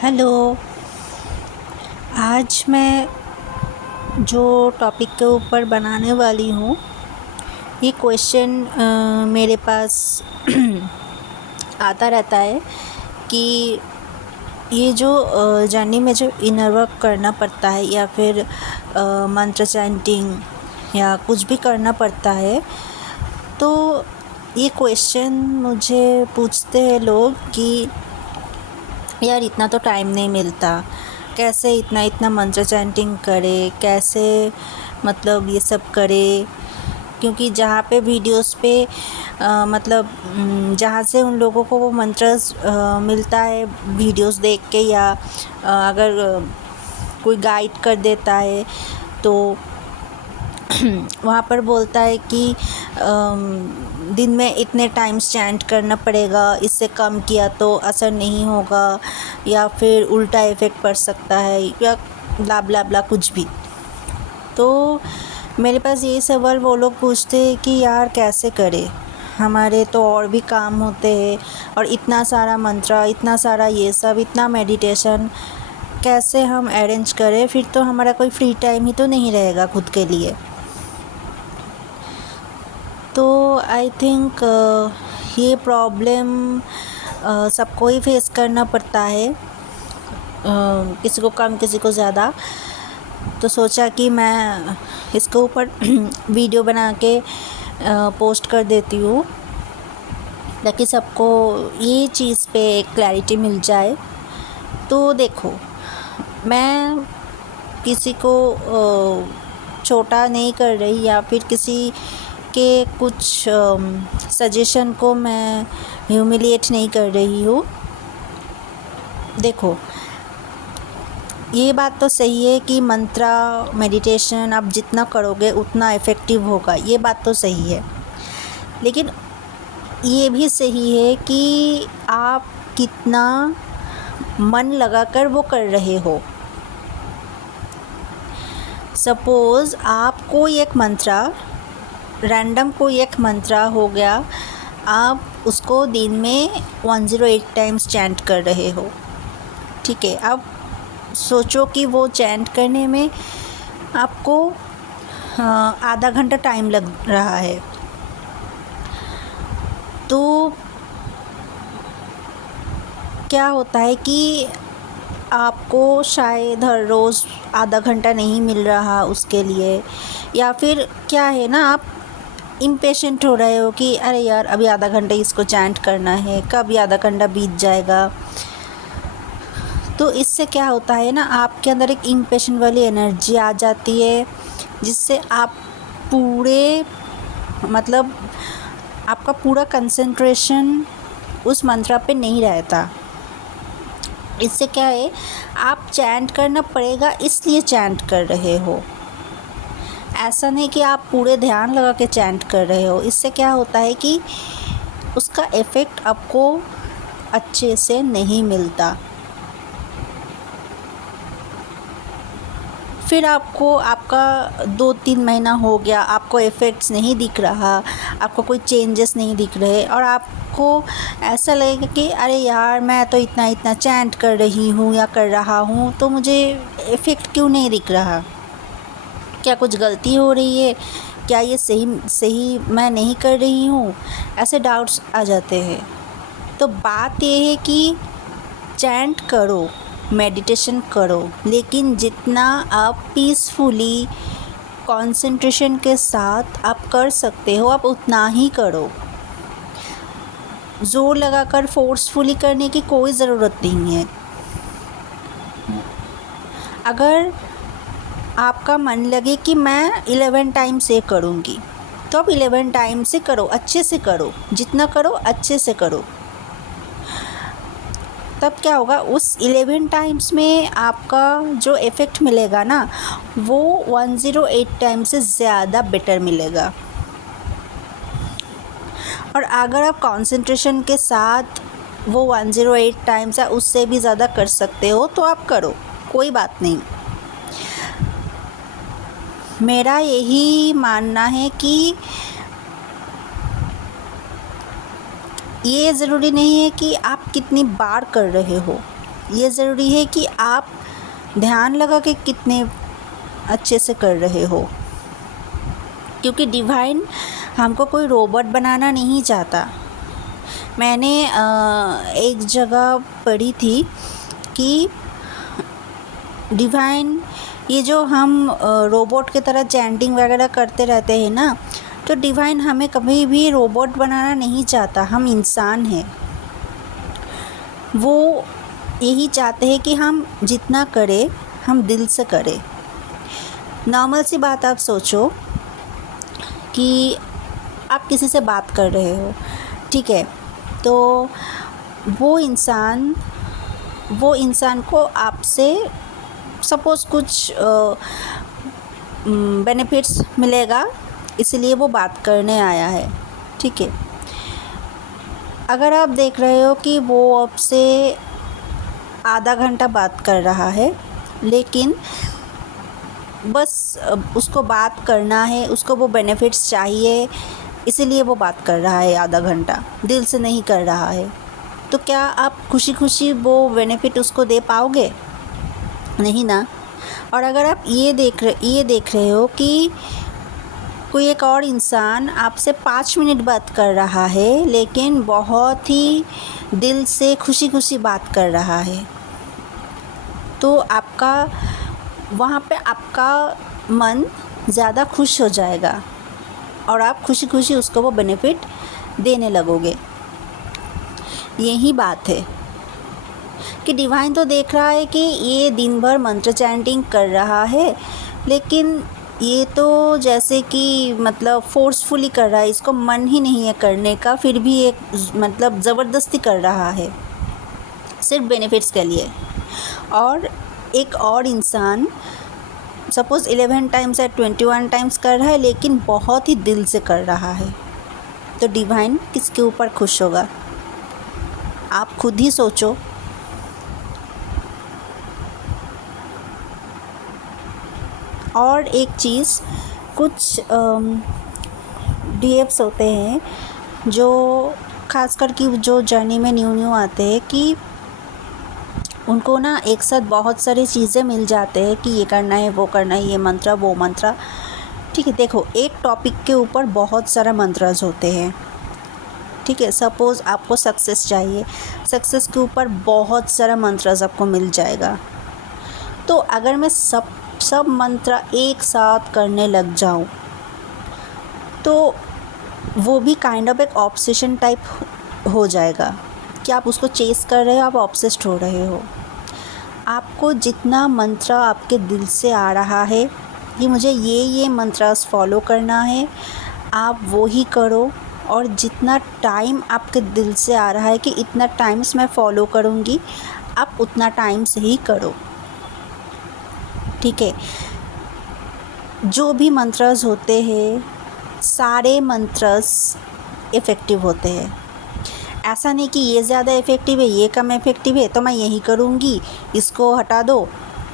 Hello. आज मैं जो टॉपिक के ऊपर बनाने वाली हूँ, ये क्वेश्चन मेरे पास आता रहता है कि ये जो जर्नी में जो इनर वर्क करना पड़ता है या फिर मंत्र चैंटिंग या कुछ भी करना पड़ता है, तो ये क्वेश्चन मुझे पूछते हैं लोग कि यार इतना तो टाइम नहीं मिलता, कैसे इतना इतना मंत्र चैंटिंग करे, कैसे मतलब ये सब करे। क्योंकि जहाँ पे वीडियोस पे जहाँ से उन लोगों को वो मंत्र मिलता है वीडियोस देख के, या अगर कोई गाइड कर देता है तो वहाँ पर बोलता है कि दिन में इतने टाइम्स चैंट करना पड़ेगा, इससे कम किया तो असर नहीं होगा या फिर उल्टा इफ़ेक्ट पड़ सकता है या ब्ला ब्ला ब्ला कुछ भी। तो मेरे पास यही सवाल वो लोग पूछते हैं कि यार कैसे करें, हमारे तो और भी काम होते हैं और इतना सारा मंत्र, इतना सारा ये सब, इतना मेडिटेशन कैसे हम अरेंज करें, फिर तो हमारा कोई फ्री टाइम ही तो नहीं रहेगा खुद के लिए। तो आई थिंक ये प्रॉब्लम सबको ही फेस करना पड़ता है, किसी को कम किसी को ज़्यादा। तो सोचा कि मैं इसके ऊपर वीडियो बना के पोस्ट कर देती हूँ ताकि सबको ये चीज़ पे क्लैरिटी मिल जाए। तो देखो, मैं किसी को छोटा नहीं कर रही या फिर किसी के कुछ सजेशन को मैं ह्यूमिलिएट नहीं कर रही हूँ। देखो, ये बात तो सही है कि मंत्र मेडिटेशन आप जितना करोगे उतना इफ़ेक्टिव होगा, ये बात तो सही है। लेकिन ये भी सही है कि आप कितना मन लगाकर वो कर रहे हो। सपोज़ आप कोई एक मंत्र, रैंडम कोई एक मंत्र हो गया, आप उसको दिन में 108 टाइम्स चैंट कर रहे हो, ठीक है। अब सोचो कि वो चैंट करने में आपको आधा घंटा टाइम लग रहा है, तो क्या होता है कि आपको शायद हर रोज़ आधा घंटा नहीं मिल रहा उसके लिए, या फिर क्या है ना, आप इम्पेशेंट हो रहे हो कि अरे यार अभी आधा घंटा इसको चैंट करना है, कब ये आधा घंटा बीत जाएगा। तो इससे क्या होता है ना, आपके अंदर एक इम्पेशेंट वाली एनर्जी आ जाती है, जिससे आप पूरे आपका पूरा कंसंट्रेशन उस मंत्र पे नहीं रहता। इससे क्या है, आप चैंट करना पड़ेगा इसलिए चैंट कर रहे हो, ऐसा नहीं कि आप पूरे ध्यान लगा के चैंट कर रहे हो। इससे क्या होता है कि उसका इफ़ेक्ट आपको अच्छे से नहीं मिलता। फिर आपको आपका 2-3 महीना हो गया, आपको इफ़ेक्ट्स नहीं दिख रहा, आपको कोई चेंजेस नहीं दिख रहे, और आपको ऐसा लगेगा कि अरे यार मैं तो इतना इतना चैंट कर रही हूँ या कर रहा हूँ, तो मुझे इफ़ेक्ट क्यों नहीं दिख रहा, क्या कुछ गलती हो रही है, क्या ये सही मैं नहीं कर रही हूँ, ऐसे डाउट्स आ जाते हैं। तो बात ये है कि चैंट करो, मेडिटेशन करो, लेकिन जितना आप पीसफुली कंसंट्रेशन के साथ आप कर सकते हो आप उतना ही करो। ज़ोर लगाकर फोर्सफुली करने की कोई ज़रूरत नहीं है। अगर आपका मन लगे कि मैं 11 टाइम से करूँगी, तो आप 11 टाइम से करो, अच्छे से करो, जितना करो अच्छे से करो। तब क्या होगा, उस 11 टाइम्स में आपका जो इफ़ेक्ट मिलेगा ना, वो 108 टाइम से ज़्यादा बेटर मिलेगा। और अगर आप कंसंट्रेशन के साथ वो 108 टाइम्स या उससे भी ज़्यादा कर सकते हो तो आप करो, कोई बात नहीं। मेरा यही मानना है कि ये ज़रूरी नहीं है कि आप कितनी बार कर रहे हो, ये ज़रूरी है कि आप ध्यान लगा के कितने अच्छे से कर रहे हो, क्योंकि डिवाइन हमको कोई रोबोट बनाना नहीं चाहता। मैंने एक जगह पढ़ी थी कि डिवाइन, ये जो हम रोबोट की तरह चैंटिंग वगैरह करते रहते हैं ना, तो डिवाइन हमें कभी भी रोबोट बनाना नहीं चाहता। हम इंसान हैं, वो यही चाहते हैं कि हम जितना करें हम दिल से करें। नॉर्मल सी बात आप सोचो कि आप किसी से बात कर रहे हो, ठीक है, तो वो इंसान को आपसे सपोज़ कुछ बेनिफिट्स मिलेगा, इसलिए वो बात करने आया है, ठीक है। अगर आप देख रहे हो कि वो आपसे आधा घंटा बात कर रहा है, लेकिन बस उसको बात करना है, उसको वो बेनिफिट्स चाहिए, इसीलिए वो बात कर रहा है आधा घंटा, दिल से नहीं कर रहा है, तो क्या आप खुशी खुशी वो बेनिफिट उसको दे पाओगे? नहीं ना। और अगर आप ये देख रहे हो कि कोई एक और इंसान आपसे 5 मिनट बात कर रहा है, लेकिन बहुत ही दिल से खुशी खुशी बात कर रहा है, तो आपका वहाँ पे आपका मन ज़्यादा खुश हो जाएगा और आप खुशी खुशी उसको वो बेनिफिट देने लगोगे। यही बात है कि डिवाइन तो देख रहा है कि ये दिन भर मंत्र चैंटिंग कर रहा है, लेकिन ये तो जैसे कि मतलब फोर्सफुली कर रहा है, इसको मन ही नहीं है करने का, फिर भी एक मतलब ज़बरदस्ती कर रहा है सिर्फ बेनिफिट्स के लिए। और एक और इंसान सपोज़ 11 टाइम्स या 21 टाइम्स कर रहा है, लेकिन बहुत ही दिल से कर रहा है, तो डिवाइन किसके ऊपर खुश होगा? आप खुद ही सोचो। और एक चीज़, कुछ डीएफ्स होते हैं जो खासकर कि जो जर्नी में न्यू आते हैं, कि उनको ना एक साथ बहुत सारी चीज़ें मिल जाते हैं कि ये करना है, वो करना है, ये मंत्र, वो मंत्र, ठीक है। देखो, एक टॉपिक के ऊपर बहुत सारा मंत्रस होते हैं, ठीक है। सपोज़ आपको सक्सेस चाहिए, सक्सेस के ऊपर बहुत सारा मंत्रस आपको मिल जाएगा। तो अगर मैं सब मंत्र एक साथ करने लग जाऊं, तो वो भी काइंड ऑफ एक ऑब्सेशन टाइप हो जाएगा कि आप उसको चेस कर रहे हो, आप ऑब्सेस्ड हो रहे हो। आपको जितना मंत्र आपके दिल से आ रहा है कि मुझे ये मंत्रस फॉलो करना है, आप वो ही करो। और जितना टाइम आपके दिल से आ रहा है कि इतना टाइम्स मैं फ़ॉलो करूँगी, आप उतना टाइम से ही करो, ठीक है। जो भी मंत्रस होते हैं, सारे मंत्रस इफ़ेक्टिव होते हैं। ऐसा नहीं कि ये ज़्यादा इफ़ेक्टिव है, ये कम इफ़ेक्टिव है, तो मैं यही करूँगी, इसको हटा दो,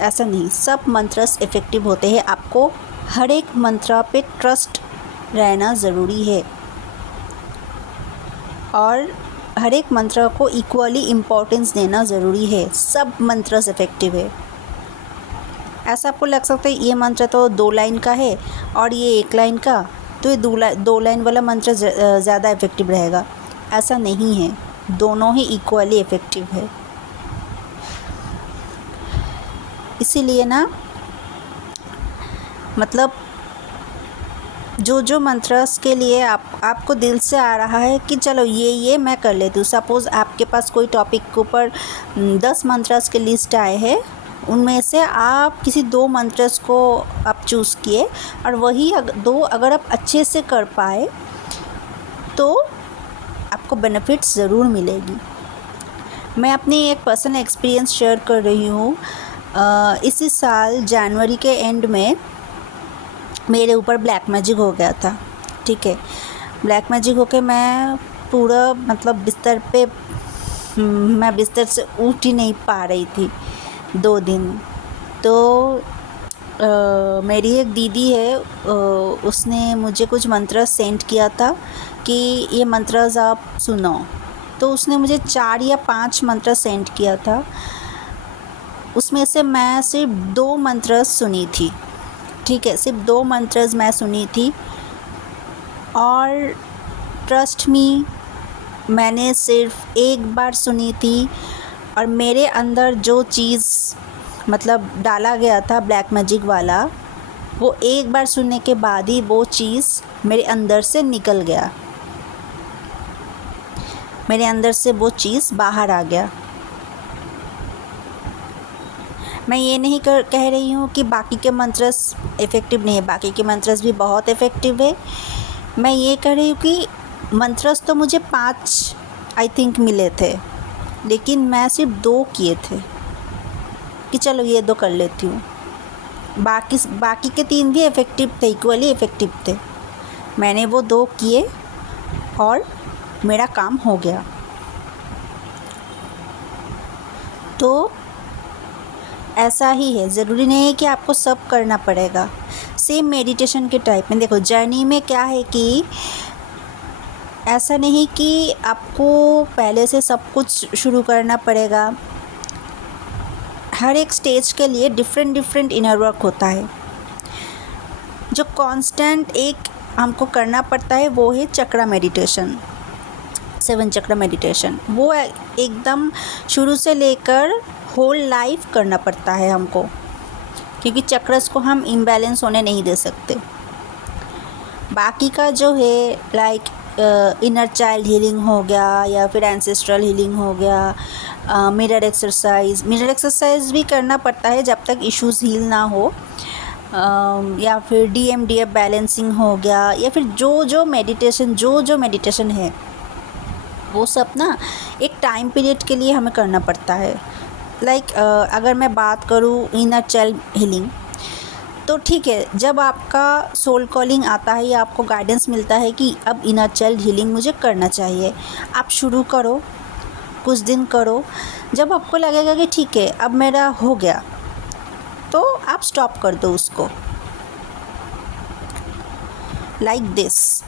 ऐसा नहीं। सब मंत्रस इफ़ेक्टिव होते हैं। आपको हर एक मंत्र पे ट्रस्ट रहना ज़रूरी है और हर एक मंत्र को इक्वली इम्पोर्टेंस देना ज़रूरी है। सब मंत्रस इफ़ेक्टिव है। ऐसा आपको लग सकता है ये मंत्र तो 2 लाइन का है और ये 1 लाइन का, तो ये 2 लाइन वाला मंत्र ज़्यादा इफ़ेक्टिव रहेगा। ऐसा नहीं है, दोनों ही इक्वली इफ़ेक्टिव है। इसीलिए ना, मतलब जो मंत्रस के लिए आपको दिल से आ रहा है कि चलो ये मैं कर लेती हूँ। सपोज़ आपके पास कोई टॉपिक के ऊपर 10 मंत्रस के लिस्ट आए हैं, उनमें से आप किसी 2 मंत्रस को आप चूज़ किए और वही 2 अगर आप अच्छे से कर पाए तो आपको बेनिफिट्स ज़रूर मिलेगी। मैं अपनी एक पर्सनल एक्सपीरियंस शेयर कर रही हूँ। इसी साल जनवरी के एंड में मेरे ऊपर ब्लैक मैजिक हो गया था, ठीक है। ब्लैक मैजिक होके मैं पूरा मतलब मैं बिस्तर से उठ ही नहीं पा रही थी 2 दिन। तो मेरी एक दीदी है, उसने मुझे कुछ मंत्र सेंड किया था कि ये मंत्रस आप सुनो। तो उसने मुझे 4 या 5 मंत्र सेंड किया था। उसमें से मैं सिर्फ 2 मंत्र सुनी थी, ठीक है, सिर्फ 2 मंत्र मैं सुनी थी। और ट्रस्ट मी, मैंने सिर्फ एक बार सुनी थी और मेरे अंदर जो चीज़ मतलब डाला गया था ब्लैक मैजिक वाला, वो एक बार सुनने के बाद ही वो चीज़ मेरे अंदर से निकल गया, मेरे अंदर से वो चीज़ बाहर आ गया। मैं ये नहीं कह रही हूँ कि बाकी के मंत्रस इफ़ेक्टिव नहीं है, बाकी के मंत्रस भी बहुत इफ़ेक्टिव है। मैं ये कह रही हूँ कि मंत्रस तो मुझे 5 आई थिंक मिले थे, लेकिन मैं सिर्फ 2 किए थे कि चलो ये 2 कर लेती हूँ। बाकी के 3 भी इफ़ेक्टिव थे, इक्वली इफ़ेक्टिव थे। मैंने वो 2 किए और मेरा काम हो गया। तो ऐसा ही है, ज़रूरी नहीं है कि आपको सब करना पड़ेगा। सेम मेडिटेशन के टाइप में देखो, जर्नी में क्या है कि ऐसा नहीं कि आपको पहले से सब कुछ शुरू करना पड़ेगा। हर एक स्टेज के लिए डिफरेंट इनर वर्क होता है। जो कांस्टेंट एक हमको करना पड़ता है वो है चक्रा मेडिटेशन, 7 चक्रा मेडिटेशन। वो एकदम शुरू से लेकर होल लाइफ करना पड़ता है हमको, क्योंकि चक्रस को हम इम्बैलेंस होने नहीं दे सकते। बाकी का जो है लाइक इनर चाइल्ड हीलिंग हो गया या फिर एंसेस्ट्रल हीलिंग हो गया, मिरर एक्सरसाइज भी करना पड़ता है जब तक इश्यूज़ हील ना हो, या फिर DMDF बैलेंसिंग हो गया, या फिर जो मेडिटेशन है वो सब ना एक टाइम पीरियड के लिए हमें करना पड़ता है। लाइक अगर मैं बात करूँ इनर चाइल्ड हीलिंग, तो ठीक है, जब आपका सोल कॉलिंग आता है या आपको गाइडेंस मिलता है कि अब इनर चाइल्ड हीलिंग मुझे करना चाहिए, आप शुरू करो, कुछ दिन करो। जब आपको लगेगा कि ठीक है अब मेरा हो गया, तो आप स्टॉप कर दो उसको, लाइक दिस।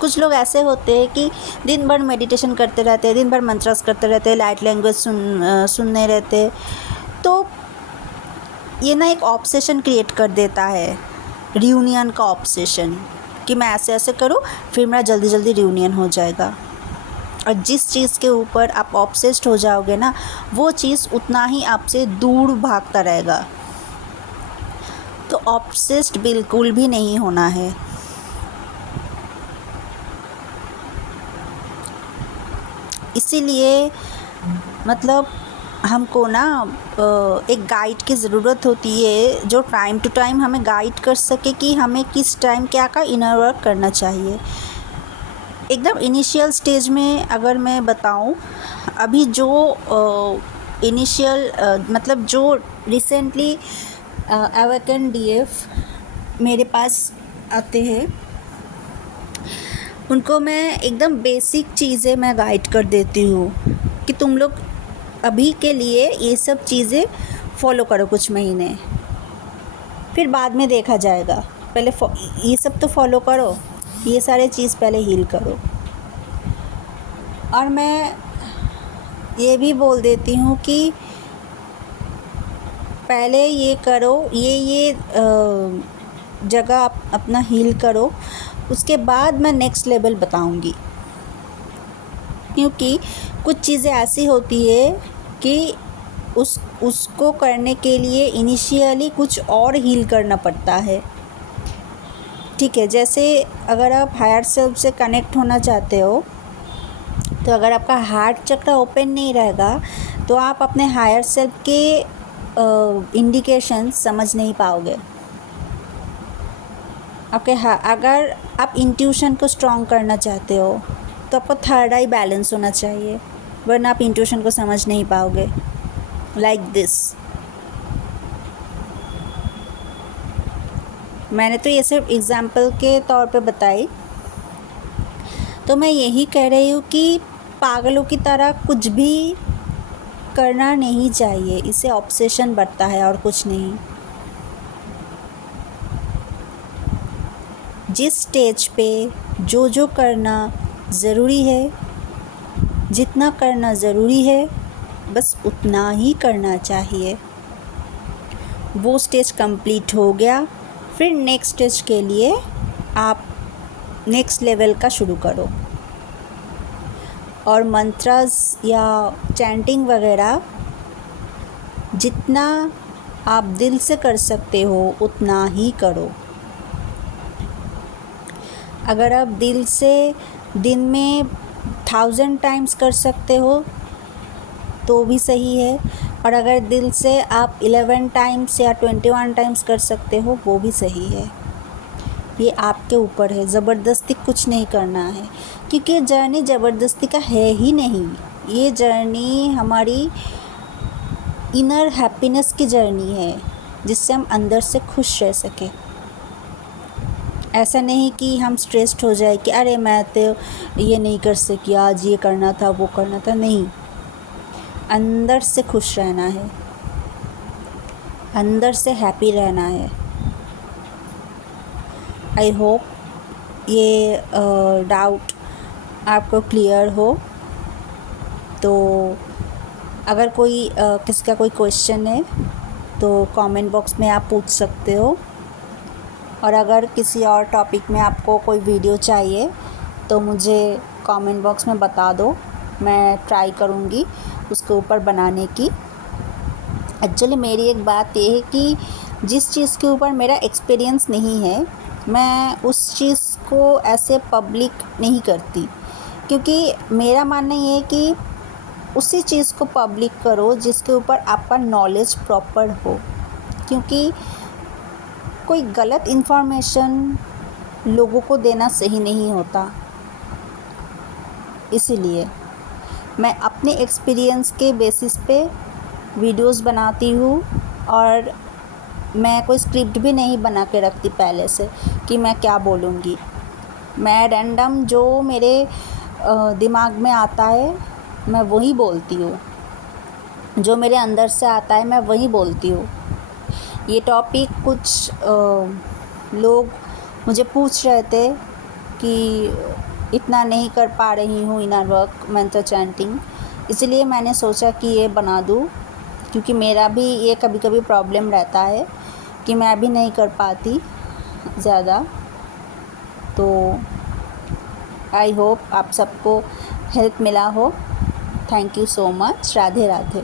कुछ लोग ऐसे होते हैं कि दिन भर मेडिटेशन करते रहते हैं, दिन भर मंत्रस करते रहते हैं, लाइट लैंग्वेज सुनने रहते, तो ये ना एक ऑब्सेशन क्रिएट कर देता है, रियूनियन का ऑब्सेशन, कि मैं ऐसे ऐसे करूँ फिर मेरा जल्दी जल्दी रियूनियन हो जाएगा। और जिस चीज़ के ऊपर आप ऑब्सेस्ड हो जाओगे ना, वो चीज़ उतना ही आपसे दूर भागता रहेगा। तो ऑब्सेस्ड बिल्कुल भी नहीं होना है। इसीलिए मतलब हमको ना एक गाइड की ज़रूरत होती है जो टाइम टू टाइम हमें गाइड कर सके कि हमें किस टाइम क्या का इनर वर्क करना चाहिए। एकदम इनिशियल स्टेज में अगर मैं बताऊं, अभी जो इनिशियल मतलब जो रिसेंटली अवेकन DF मेरे पास आते हैं, उनको मैं एकदम बेसिक चीज़ें मैं गाइड कर देती हूँ कि तुम लोग अभी के लिए ये सब चीज़ें फॉलो करो कुछ महीने, फिर बाद में देखा जाएगा। पहले ये सब तो फॉलो करो, ये सारे चीज़ पहले हील करो। और मैं ये भी बोल देती हूँ कि पहले ये करो, ये जगह आप अपना हील करो, उसके बाद मैं नेक्स्ट लेवल बताऊँगी। क्योंकि कुछ चीज़ें ऐसी होती है कि उसको करने के लिए इनिशियली कुछ और हील करना पड़ता है। ठीक है, जैसे अगर आप हायर सेल्फ से कनेक्ट होना चाहते हो, तो अगर आपका हार्ट चक्र ओपन नहीं रहेगा तो आप अपने हायर सेल्फ के इंडिकेशन समझ नहीं पाओगे। अगर आप इंट्यूशन को स्ट्रॉन्ग करना चाहते हो तो आपको थर्ड आई बैलेंस होना चाहिए, वरना आप इंट्यूशन को समझ नहीं पाओगे। Like this. मैंने तो ये सिर्फ एग्ज़ाम्पल के तौर पे बताई। तो मैं यही कह रही हूँ कि पागलों की तरह कुछ भी करना नहीं चाहिए, इससे ऑब्सेशन बढ़ता है और कुछ नहीं। जिस स्टेज पे जो करना ज़रूरी है, जितना करना ज़रूरी है, बस उतना ही करना चाहिए। वो स्टेज कंप्लीट हो गया, फिर नेक्स्ट स्टेज के लिए आप नेक्स्ट लेवल का शुरू करो। और मंत्रास या चैंटिंग वगैरह जितना आप दिल से कर सकते हो उतना ही करो। अगर आप दिल से दिन में 1000 टाइम्स कर सकते हो तो भी सही है, और अगर दिल से आप 11 टाइम्स या 21 टाइम्स कर सकते हो वो भी सही है। ये आपके ऊपर है, ज़बरदस्ती कुछ नहीं करना है, क्योंकि जर्नी ज़बरदस्ती का है ही नहीं। ये जर्नी हमारी इनर हैप्पीनेस की जर्नी है, जिससे हम अंदर से खुश रह सकें। ऐसा नहीं कि हम स्ट्रेस्ड हो जाए कि अरे मैं तो ये नहीं कर सकी, आज ये करना था वो करना था। नहीं, अंदर से खुश रहना है, अंदर से हैप्पी रहना है। आई होप ये डाउट आपको क्लियर हो। तो अगर कोई किसी का कोई क्वेश्चन है तो कमेंट बॉक्स में आप पूछ सकते हो, और अगर किसी और टॉपिक में आपको कोई वीडियो चाहिए तो मुझे कमेंट बॉक्स में बता दो, मैं ट्राई करूँगी उसके ऊपर बनाने की। एक्चुअली मेरी एक बात ये है कि जिस चीज़ के ऊपर मेरा एक्सपीरियंस नहीं है, मैं उस चीज़ को ऐसे पब्लिक नहीं करती, क्योंकि मेरा मानना ये है कि उसी चीज़ को पब्लिक करो जिसके ऊपर आपका नॉलेज प्रॉपर हो, क्योंकि कोई गलत इन्फॉर्मेशन लोगों को देना सही नहीं होता। इसीलिए मैं अपने एक्सपीरियंस के बेसिस पे वीडियोस बनाती हूँ, और मैं कोई स्क्रिप्ट भी नहीं बना के रखती पहले से कि मैं क्या बोलूँगी। मैं रैंडम जो मेरे दिमाग में आता है मैं वही बोलती हूँ, जो मेरे अंदर से आता है मैं वही बोलती हूँ। ये टॉपिक कुछ लोग मुझे पूछ रहे थे कि इतना नहीं कर पा रही हूँ इनर वर्क मंत्र चैंटिंग, इसलिए मैंने सोचा कि ये बना दूँ, क्योंकि मेरा भी ये कभी कभी प्रॉब्लम रहता है कि मैं भी नहीं कर पाती ज़्यादा। तो आई होप आप सबको हेल्प मिला हो। Thank you so much. Radhe Radhe.